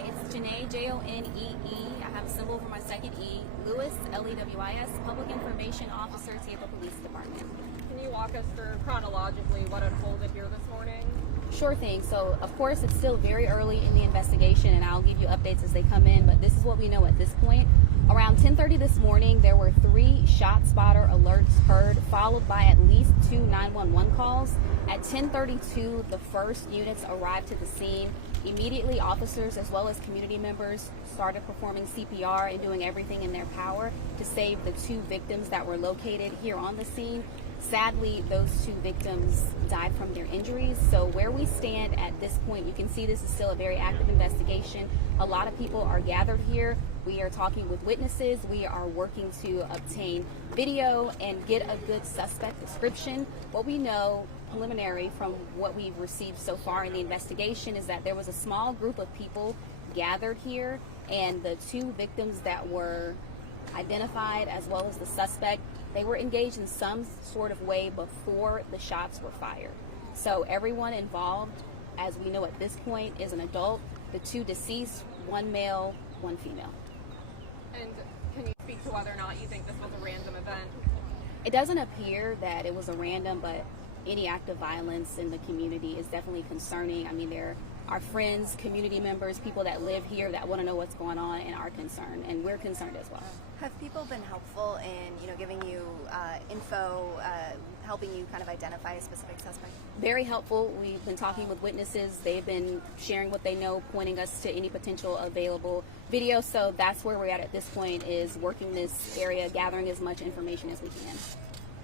Hi, it's Janae, Jonee. I have a symbol for my second E. Lewis, Lewis, Public Information Officer, Tampa Police Department. Can you walk us through chronologically what unfolded here this morning? Sure thing. So, of course, it's still very early in the investigation, and I'll give you updates as they come in, but this is what we know at this point. Around 10:30 this morning, there were 3 shot spotter alerts heard, followed by at least 2 911 calls. At 10:32, the first units arrived to the scene. Immediately, officers as well as community members started performing CPR and doing everything in their power to save the 2 victims that were located here on the scene. Sadly, those 2 victims died from their injuries. So where we stand at this point, you can see this is still a very active investigation. A lot of people are gathered here. We are talking with witnesses. We are working to obtain video and get a good suspect description. What we know preliminary from what we've received so far in the investigation is that there was a small group of people gathered here, and the 2 victims that were identified as well as the suspect, they were engaged in some sort of way before the shots were fired. So everyone involved, as we know at this point, is an adult. The 2 deceased, 1 male, 1 female. And can you speak to whether or not you think this was a random event? It doesn't appear that it was a random, but any act of violence in the community is definitely concerning. I mean, there are friends, community members, people that live here that want to know what's going on and are concerned, and we're concerned as well. Have people been helpful in, giving you info, helping you kind of identify a specific suspect? Very helpful. We've been talking with witnesses. They've been sharing what they know, pointing us to any potential available video. So that's where we're at this point, is working this area, gathering as much information as we can.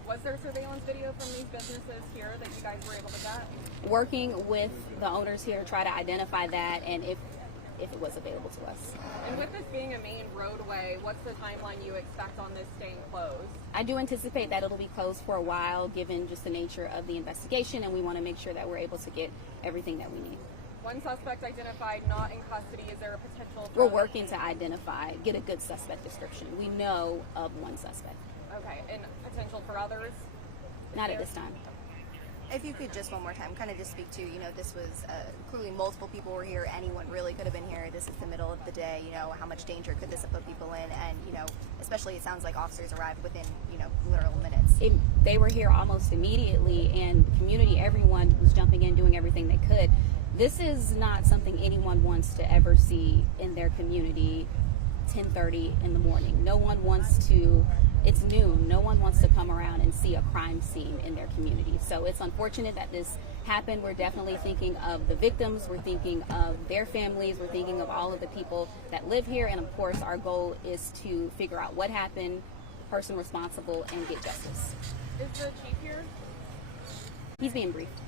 Was there surveillance video from these businesses here that you guys were able to get? Working with the owners here to try to identify that, and if it was available to us. And with this being a main roadway, what's the timeline you expect on this staying closed? I do anticipate that it'll be closed for a while, given just the nature of the investigation, and we want to make sure that we're able to get everything that we need. 1 suspect identified, not in custody. Is there a potential for We're working to identify, get a good suspect description. We know of 1 suspect. Okay, and potential for others? Not at this time. If you could just one more time kind of just speak to, this was clearly multiple people were here. Anyone really could have been here. This is the middle of the day. How much danger could this have put people in? And, especially it sounds like officers arrived within, literal minutes. They were here almost immediately, and the community, everyone was jumping in, doing everything they could. This is not something anyone wants to ever see in their community 10:30 in the morning. No one wants to, it's noon, no one wants to come around and see a crime scene in their community. So it's unfortunate that this happened. We're definitely thinking of the victims, we're thinking of their families, we're thinking of all of the people that live here, and of course our goal is to figure out what happened, the person responsible, and get justice. Is the chief here? He's being briefed.